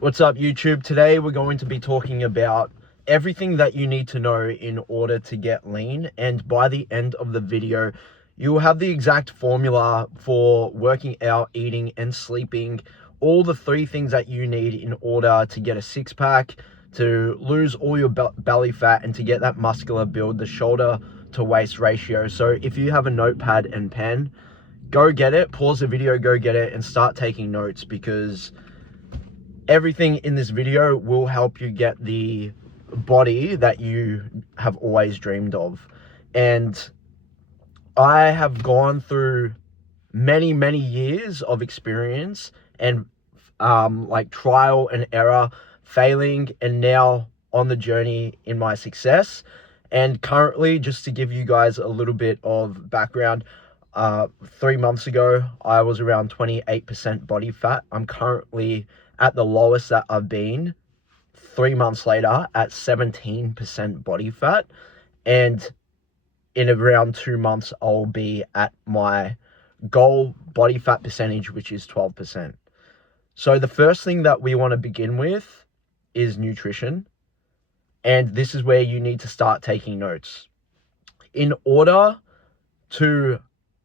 What's up, YouTube? Today we're going to be talking about everything that you need to know in order to get lean, and by the end of the video you will have the exact formula for working out, eating and sleeping, all the three things that you need in order to get a six-pack, to lose all your belly fat, and to get that muscular build, the shoulder to waist ratio. So if you have a notepad and pen, go get it, pause the video, go get it and start taking notes, because everything in this video will help you get the body that you have always dreamed of. And I have gone through many years of experience and like trial and error, failing and now on the journey in my success. And currently, just to give you guys a little bit of background, 3 months ago I was around 28% body fat. I'm currently at the lowest that I've been 3 months later at 17% body fat, and in around 2 months I'll be at my goal body fat percentage, which is 12%. So the first thing that we want to begin with is nutrition, and this is where you need to start taking notes. In order to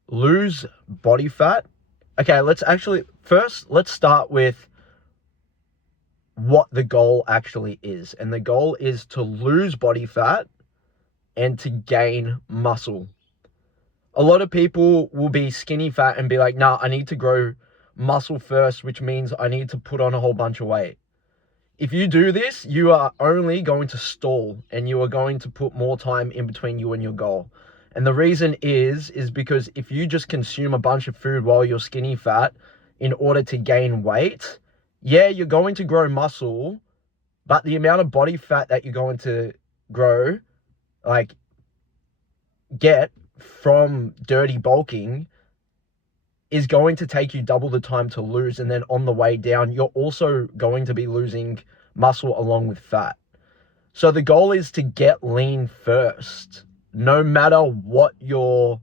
lose body fat, okay, let's start with what the goal actually is. And the goal is to lose body fat and to gain muscle. A lot of people will be skinny fat and be like, nah, I need to grow muscle first, which means I need to put on a whole bunch of weight. If you do this, you are only going to stall, and you are going to put more time in between you and your goal. And the reason is because if you just consume a bunch of food while you're skinny fat in order to gain weight, yeah, you're going to grow muscle, but the amount of body fat that you're going to grow, like get from dirty bulking, is going to take you double the time to lose. And then on the way down, you're also going to be losing muscle along with fat. So the goal is to get lean first, no matter what your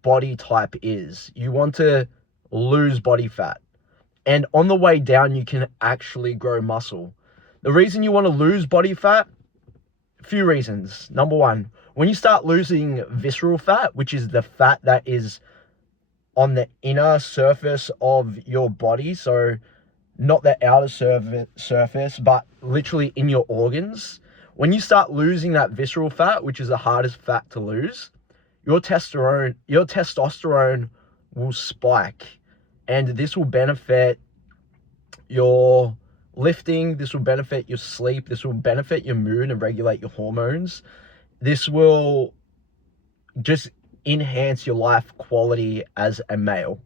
body type is. You want to lose body fat. And on the way down, you can actually grow muscle. The reason you want to lose body fat, a few reasons. Number one, when you start losing visceral fat, which is the fat that is on the inner surface of your body, so not the outer surface, but literally in your organs, when you start losing that visceral fat, which is the hardest fat to lose, your testosterone will spike. And this will benefit your lifting, this will benefit your sleep, this will benefit your mood and regulate your hormones. This will just enhance your life quality as a male.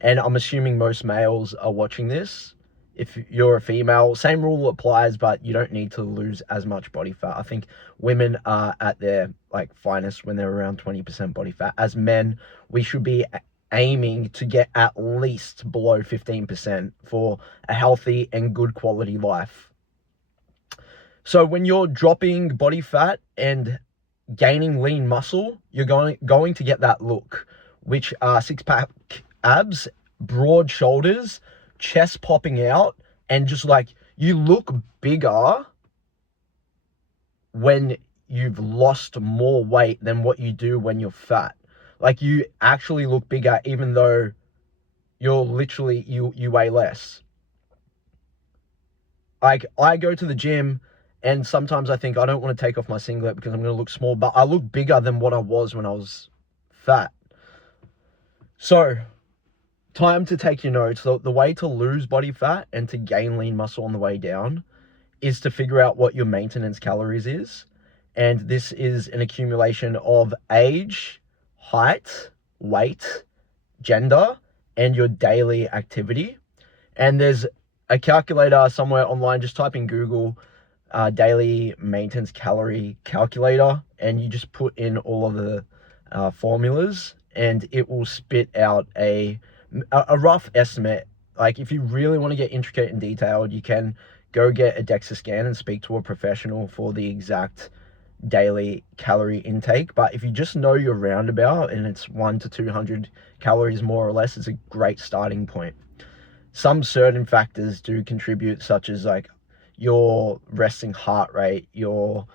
And I'm assuming most males are watching this. If you're a female, same rule applies, but you don't need to lose as much body fat. I think women are at their finest when they're around 20% body fat. As men, we should be aiming to get at least below 15% for a healthy and good quality life. So when you're dropping body fat and gaining lean muscle, you're going to get that look, which are six-pack abs, broad shoulders, chest popping out, and just you look bigger when you've lost more weight than what you do when you're fat. You actually look bigger even though you're literally, you weigh less. I go to the gym and sometimes I think I don't want to take off my singlet because I'm going to look small, but I look bigger than what I was when I was fat. So, time to take your notes. The way to lose body fat and to gain lean muscle on the way down is to figure out what your maintenance calories is. And this is an accumulation of age, height, weight, gender, and your daily activity. And there's a calculator somewhere online. Just type in Google daily maintenance calorie calculator, and you just put in all of the formulas, and it will spit out a rough estimate. If you really want to get intricate and detailed, you can go get a DEXA scan and speak to a professional for the exact daily calorie intake. But if you just know your roundabout and it's 100 to 200 calories more or less, it's a great starting point. some certain factors do contribute, such as like your resting heart rate, your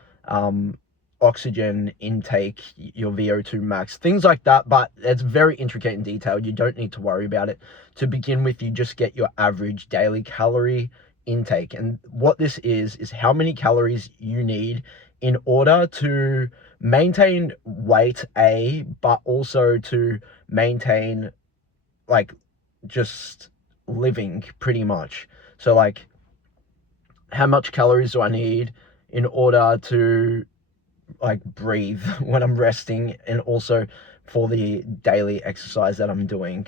oxygen intake, your VO2 max, things like that. But it's very intricate and detailed. You don't need to worry about it. To begin with, you just get your average daily calorie intake. And what this is how many calories you need in order to maintain weight, but also to maintain like just living pretty much. So like, how much calories do I need in order to like breathe when I'm resting, and also for the daily exercise that I'm doing,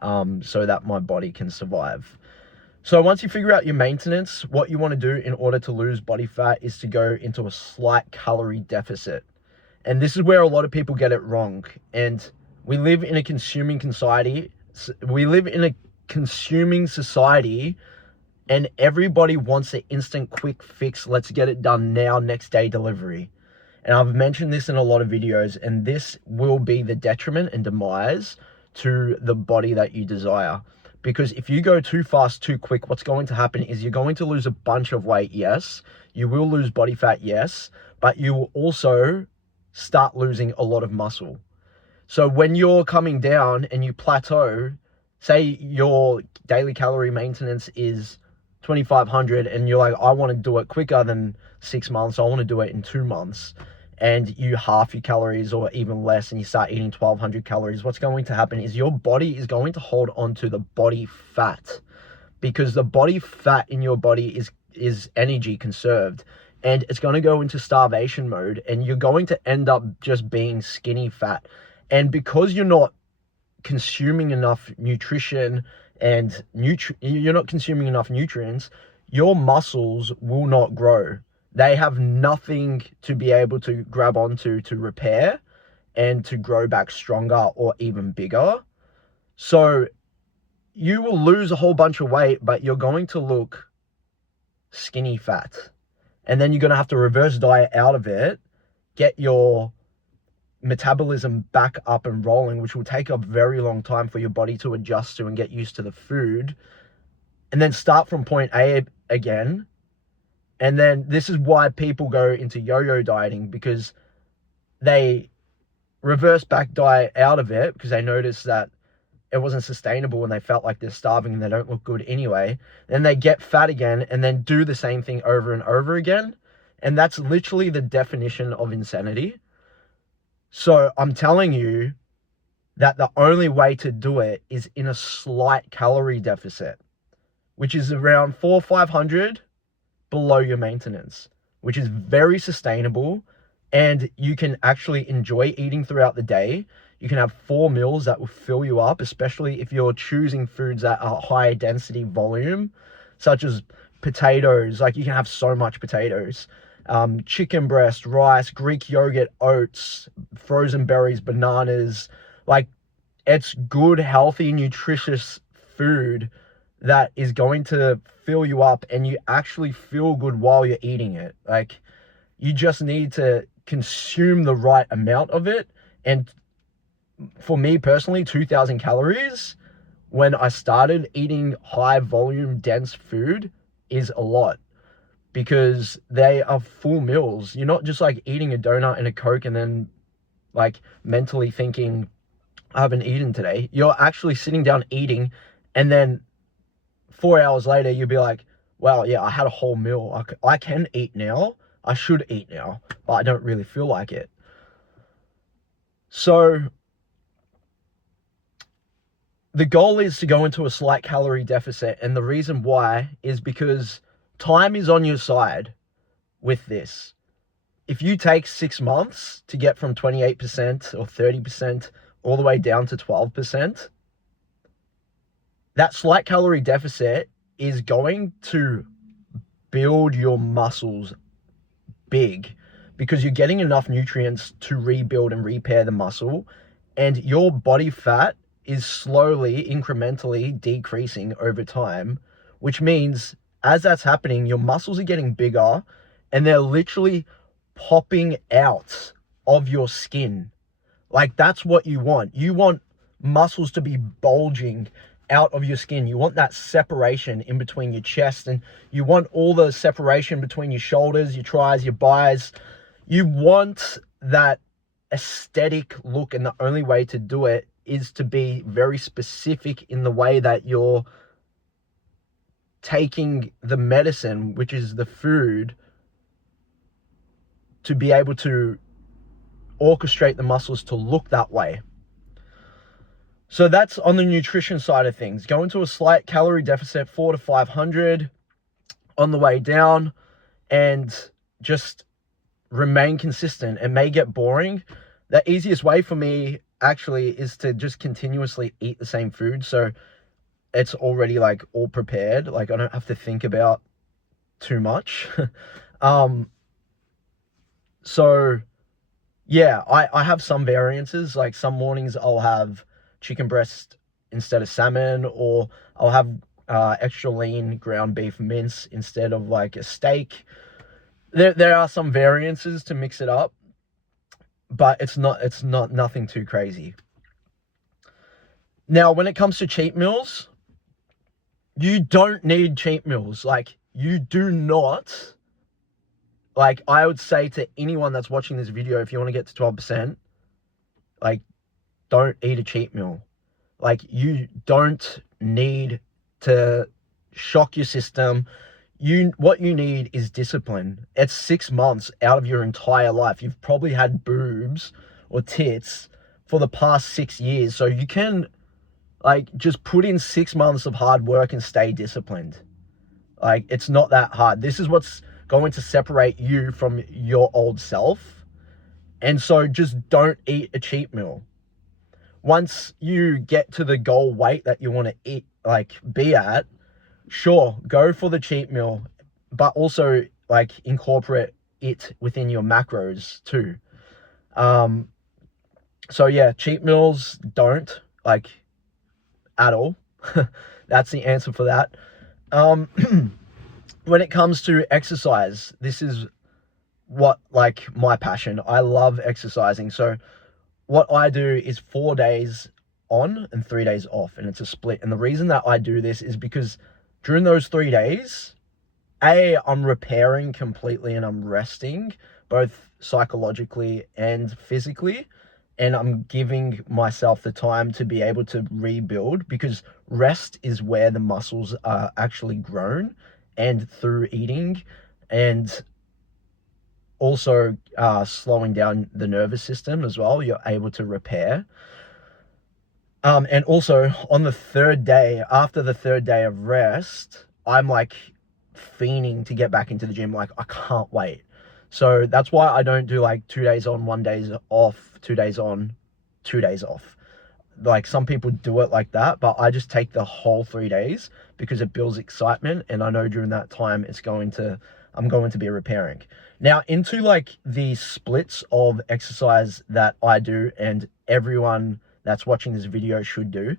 so that my body can survive. So once you figure out your maintenance, what you want to do in order to lose body fat is to go into a slight calorie deficit. And this is where a lot of people get it wrong. And we live in a consuming society. And everybody wants an instant quick fix. Let's get it done now, next day delivery. And I've mentioned this in a lot of videos, and this will be the detriment and demise to the body that you desire. Because if you go too fast, too quick, what's going to happen is you're going to lose a bunch of weight, yes. You will lose body fat, yes. But you will also start losing a lot of muscle. So when you're coming down and you plateau, say your daily calorie maintenance is 2,500, and you're like, I want to do it quicker than 6 months. I want to do it in 2 months. And you half your calories or even less, and you start eating 1,200 calories. What's going to happen is your body is going to hold on to the body fat, because the body fat in your body is energy conserved, and it's going to go into starvation mode, and you're going to end up just being skinny fat. And because you're not consuming enough nutrition and you're not consuming enough nutrients, your muscles will not grow. They have nothing to be able to grab onto to repair and to grow back stronger or even bigger. So you will lose a whole bunch of weight, but you're going to look skinny fat. And then you're going to have to reverse diet out of it, get your metabolism back up and rolling, which will take a very long time for your body to adjust to and get used to the food, and then start from point A again. And then this is why people go into yo-yo dieting, because they reverse back diet out of it because they notice that it wasn't sustainable and they felt like they're starving and they don't look good anyway. Then they get fat again and then do the same thing over and over again. And that's literally the definition of insanity. So I'm telling you that the only way to do it is in a slight calorie deficit, which is around 400 or 500 below your maintenance, which is very sustainable. And you can actually enjoy eating throughout the day. You can have 4 meals that will fill you up, especially if you're choosing foods that are high density volume, such as potatoes. Like, you can have so much potatoes, chicken breast, rice, Greek yogurt, oats, frozen berries, bananas. Like, it's good, healthy, nutritious food that is going to fill you up, and you actually feel good while you're eating it. Like, you just need to consume the right amount of it. And for me personally, 2,000 calories when I started eating high volume, dense food is a lot, because they are full meals. You're not just like eating a donut and a Coke and then like mentally thinking, I haven't eaten today. You're actually sitting down eating, and then 4 hours later, you'll be like, wow, yeah, I had a whole meal. I can eat now. I should eat now, but I don't really feel like it. So the goal is to go into a slight calorie deficit. And the reason why is because time is on your side with this. If you take 6 months to get from 28% or 30% all the way down to 12%, that slight calorie deficit is going to build your muscles big, because you're getting enough nutrients to rebuild and repair the muscle, and your body fat is slowly, incrementally decreasing over time, which means as that's happening, your muscles are getting bigger and they're literally popping out of your skin. Like, that's what you want. You want muscles to be bulging out of your skin. You want that separation in between your chest, and you want all the separation between your shoulders, your tries, your buys. You want that aesthetic look, and the only way to do it is to be very specific in the way that you're taking the medicine, which is the food, to be able to orchestrate the muscles to look that way. So that's on the nutrition side of things. Go into a slight calorie deficit, 400 to 500 on the way down, and just remain consistent. It may get boring. The easiest way for me actually is to just continuously eat the same food. So it's already like all prepared. Like I don't have to think about too much. So yeah, I have some variances. Like some mornings I'll have chicken breast instead of salmon, or I'll have extra lean ground beef mince instead of like a steak. There are some variances to mix it up, but it's not nothing too crazy. Now, when it comes to cheat meals, you don't need cheat meals. Like, you do not. Like, I would say to anyone that's watching this video, if you want to get to 12%, like, don't eat a cheat meal. Like, you don't need to shock your system. What you need is discipline. It's 6 months out of your entire life. You've probably had boobs or tits for the past 6 years. So you can, like, just put in 6 months of hard work and stay disciplined. Like, it's not that hard. This is what's going to separate you from your old self. And so just don't eat a cheat meal. Once you get to the goal weight that you want to eat, like, be at, sure, go for the cheat meal, but also like incorporate it within your macros too. So yeah, cheat meals don't, like, at all. That's the answer for that. When it comes to exercise, this is what, like, my passion. I love exercising. So what I do is 4 days on and 3 days off, and it's a split. And the reason that I do this is because during those 3 days, I'm repairing completely and I'm resting, both psychologically and physically. And I'm giving myself the time to be able to rebuild, because rest is where the muscles are actually grown, and through eating, and also slowing down the nervous system as well, you're able to repair. And also on the third day, after the third day of rest, I'm like fiending to get back into the gym. Like, I can't wait. So that's why I don't do like 2 days on, 1 day off, 2 days on, 2 days off. Like, some people do it like that, but I just take the whole 3 days because it builds excitement, and I know during that time I'm going to be repairing. Now, into like the splits of exercise that I do and everyone that's watching this video should do.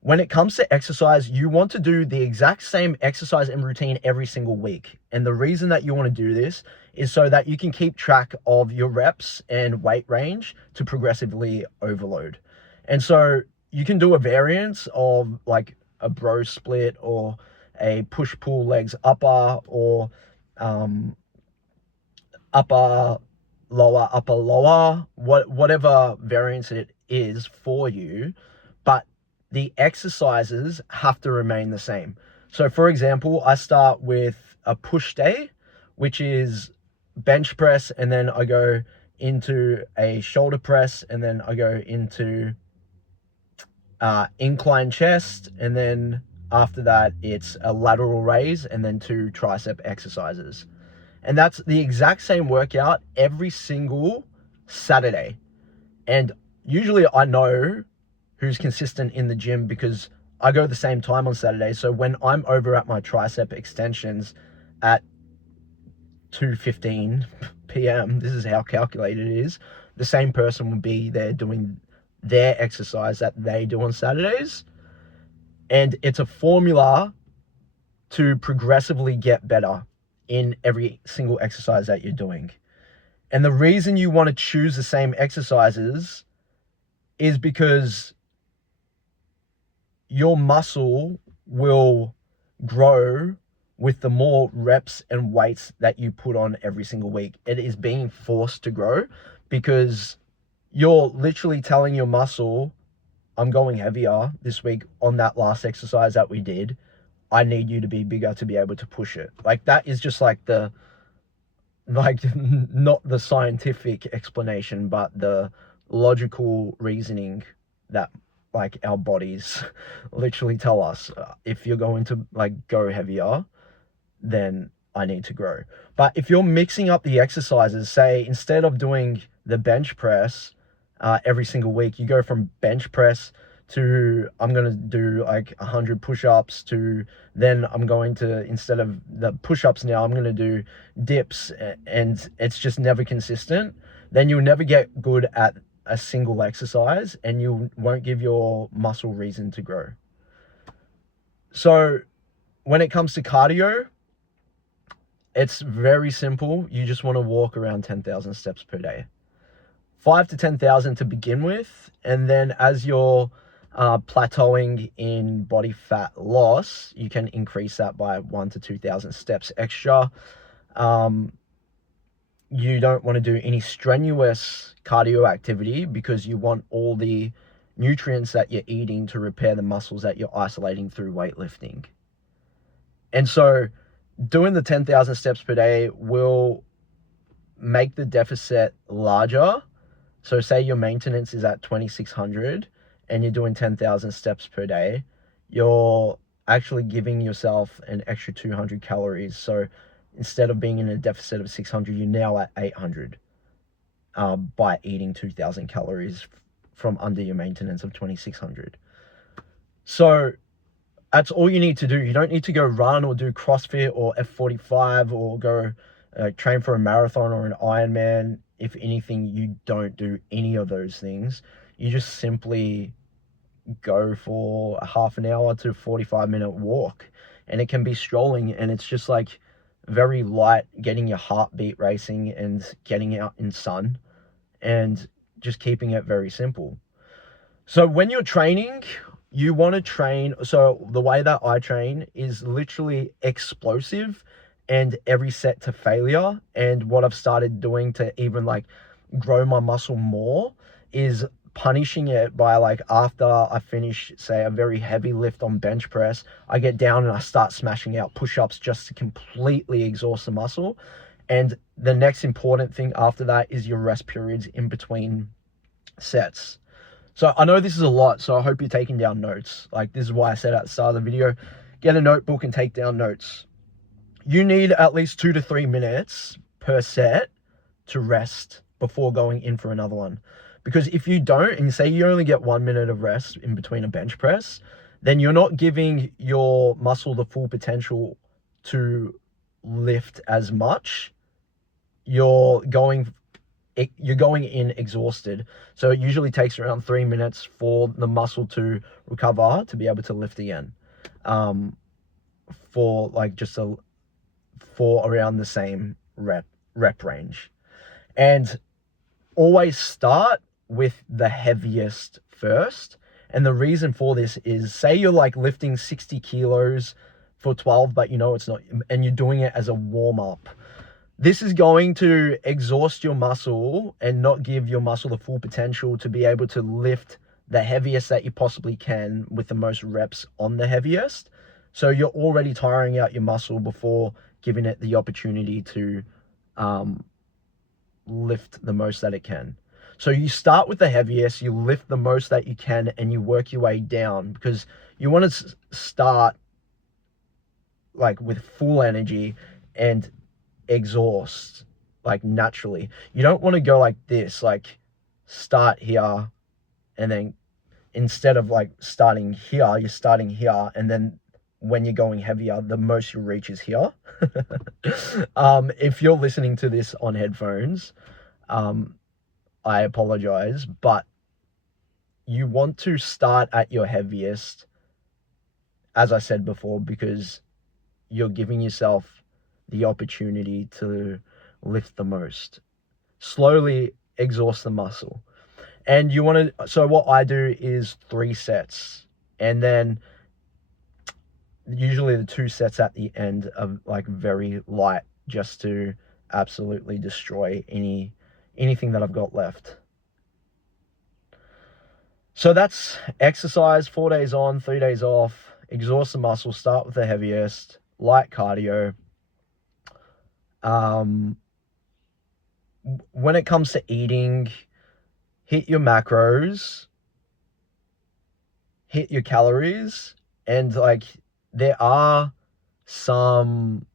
When it comes to exercise, you want to do the exact same exercise and routine every single week. And the reason that you want to do this is so that you can keep track of your reps and weight range to progressively overload. And so you can do a variance of like a bro split, or a push-pull legs upper, or upper, lower, whatever variance it is for you. But the exercises have to remain the same. So for example, I start with a push day, which is bench press, and then I go into a shoulder press, and then I go into incline chest, and then after that it's a lateral raise, and then 2 tricep exercises. And that's the exact same workout every single Saturday. And usually I know who's consistent in the gym because I go at the same time on Saturday. So when I'm over at my tricep extensions at 2:15 p.m., this is how calculated it is, the same person will be there doing their exercise that they do on Saturdays. And it's a formula to progressively get better in every single exercise that you're doing. And the reason you want to choose the same exercises is because your muscle will grow with the more reps and weights that you put on every single week. It is being forced to grow because you're literally telling your muscle, I'm going heavier this week on that last exercise that we did. I need you to be bigger to be able to push it. Like, that is just like not the scientific explanation, but the logical reasoning that like our bodies literally tell us, if you're going to like go heavier, then I need to grow. But if you're mixing up the exercises, say instead of doing the bench press every single week, you go from bench press to I'm going to do like 100 push-ups, to then I'm going to, instead of the push-ups now, I'm going to do dips, and it's just never consistent, then you'll never get good at a single exercise and you won't give your muscle reason to grow. So when it comes to cardio, it's very simple. You just want to walk around 10,000 steps per day. 5 to 10,000 to begin with, and then as you're plateauing in body fat loss, you can increase that by 1 to 2,000 steps extra. You don't want to do any strenuous cardio activity because you want all the nutrients that you're eating to repair the muscles that you're isolating through weightlifting. And so doing the 10,000 steps per day will make the deficit larger. So say your maintenance is at 2,600 and you're doing 10,000 steps per day, you're actually giving yourself an extra 200 calories. So instead of being in a deficit of 600, you're now at 800 by eating 2,000 calories from under your maintenance of 2,600. So that's all you need to do. You don't need to go run or do CrossFit or F45 or go train for a marathon or an Ironman. If anything, you don't do any of those things. You just simply go for a half an hour to 45-minute walk, and it can be strolling, and it's just like very light, getting your heartbeat racing and getting out in sun and just keeping it very simple. So when you're training, you want to train. So the way that I train is literally explosive and every set to failure. And what I've started doing to even like grow my muscle more is punishing it by, like, after I finish, say, a very heavy lift on bench press, I get down and I start smashing out push-ups just to completely exhaust the muscle. And the next important thing after that is your rest periods in between sets. So I know this is a lot, so I hope you're taking down notes. Like, this is why I said at the start of the video, get a notebook and take down notes. You need at least 2 to 3 minutes per set to rest before going in for another one. Because if you don't, and say you only get 1 minute of rest in between a bench press, then you're not giving your muscle the full potential to lift as much. You're going in exhausted. So it usually takes around 3 minutes for the muscle to recover to be able to lift again. For around the same rep range. And always start with the heaviest first. And the reason for this is, say you're like lifting 60 kilos for 12, but you know it's not, and you're doing it as a warm up. This is going to exhaust your muscle and not give your muscle the full potential to be able to lift the heaviest that you possibly can with the most reps on the heaviest. So you're already tiring out your muscle before giving it the opportunity to lift the most that it can. So you start with the heaviest, you lift the most that you can, and you work your way down, because you want to start like with full energy and exhaust like naturally. You don't want to go like this, like start here, and then instead of like starting here, you're starting here, and then when you're going heavier, the most you reach is here. If you're listening to this on headphones, I apologize, but you want to start at your heaviest, as I said before, because you're giving yourself the opportunity to lift the most. Slowly exhaust the muscle. And you want to, so what I do is 3 sets. And then usually the 2 sets at the end are like very light, just to absolutely destroy anything that I've got left. So that's exercise, 4 days on, 3 days off, exhaust the muscle, start with the heaviest, light cardio. When it comes to eating, hit your macros, hit your calories, and like there are some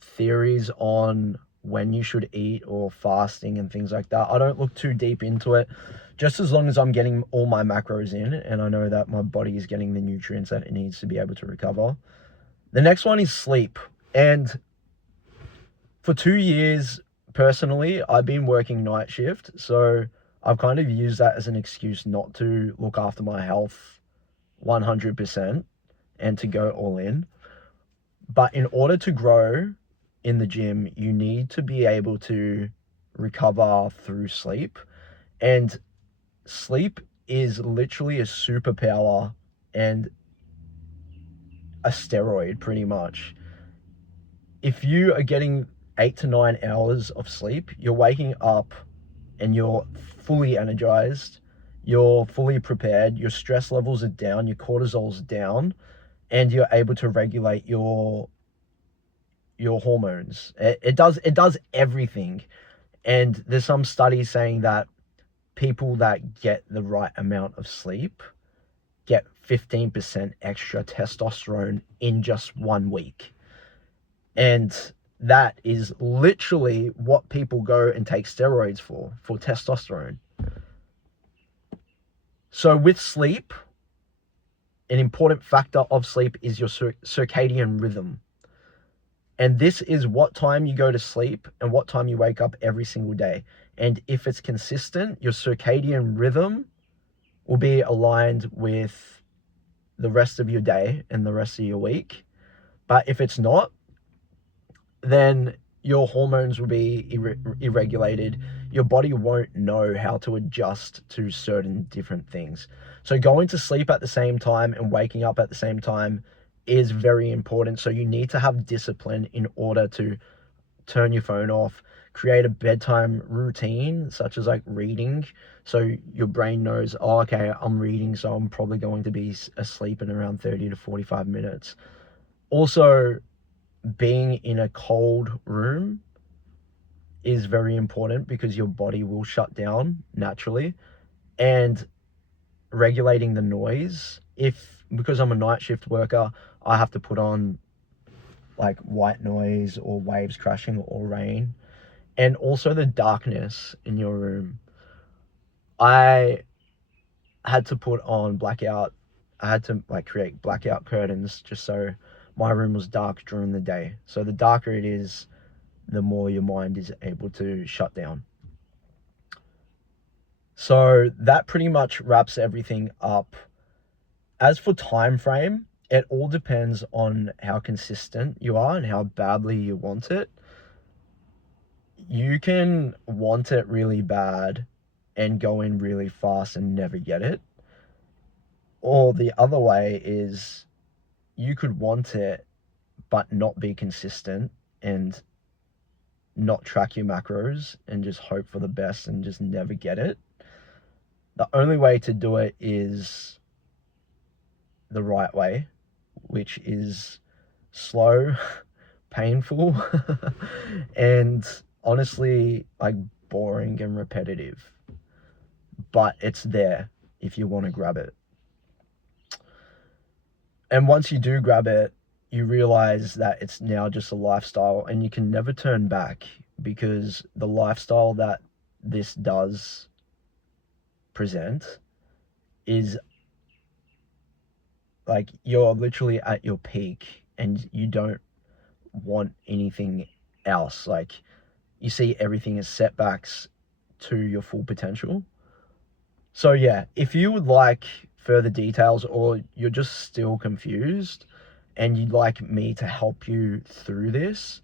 theories on when you should eat or fasting and things like that. I don't look too deep into it, just as long as I'm getting all my macros in and I know that my body is getting the nutrients that it needs to be able to recover. The next one is sleep. And for 2 years, personally, I've been working night shift, so I've kind of used that as an excuse not to look after my health 100% and to go all in. But in order to grow in the gym, you need to be able to recover through sleep. And sleep is literally a superpower and a steroid, pretty much. If you are getting 8 to 9 hours of sleep, you're waking up and you're fully energized, you're fully prepared, your stress levels are down, your cortisol's down, and you're able to regulate your hormones. It does everything. And there's some studies saying that people that get the right amount of sleep get 15% extra testosterone in just 1 week. And that is literally what people go and take steroids for testosterone. So with sleep, an important factor of sleep is your circadian rhythm. And this is what time you go to sleep and what time you wake up every single day. And if it's consistent, your circadian rhythm will be aligned with the rest of your day and the rest of your week. But if it's not, then your hormones will be irregulated. Your body won't know how to adjust to certain different things. So going to sleep at the same time and waking up at the same time is very important. So you need to have discipline in order to turn your phone off, create a bedtime routine, such as like reading. So your brain knows, oh, okay, I'm reading, so I'm probably going to be asleep in around 30 to 45 minutes. Also, being in a cold room is very important because your body will shut down naturally. And regulating the noise, because I'm a night shift worker, I have to put on like white noise or waves crashing or rain, and also the darkness in your room. I had to put on blackout. I had to like create blackout curtains just so my room was dark during the day. So the darker it is, the more your mind is able to shut down. So that pretty much wraps everything up. As for time frame, it all depends on how consistent you are and how badly you want it. You can want it really bad and go in really fast and never get it. Or the other way is you could want it but not be consistent and not track your macros and just hope for the best and just never get it. The only way to do it is the right way, which is slow, painful, and honestly, like boring and repetitive. But it's there if you want to grab it. And once you do grab it, you realize that it's now just a lifestyle and you can never turn back, because the lifestyle that this does present is like you're literally at your peak and you don't want anything else. Like you see everything as setbacks to your full potential. So yeah, if you would like further details or you're just still confused and you'd like me to help you through this,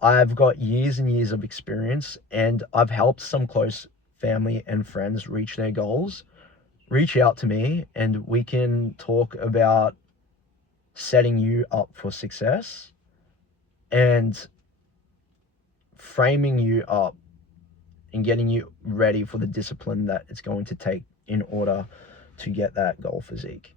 I've got years and years of experience and I've helped some close family and friends reach their goals reach out to me and we can talk about setting you up for success and framing you up and getting you ready for the discipline that it's going to take in order to get that goal physique.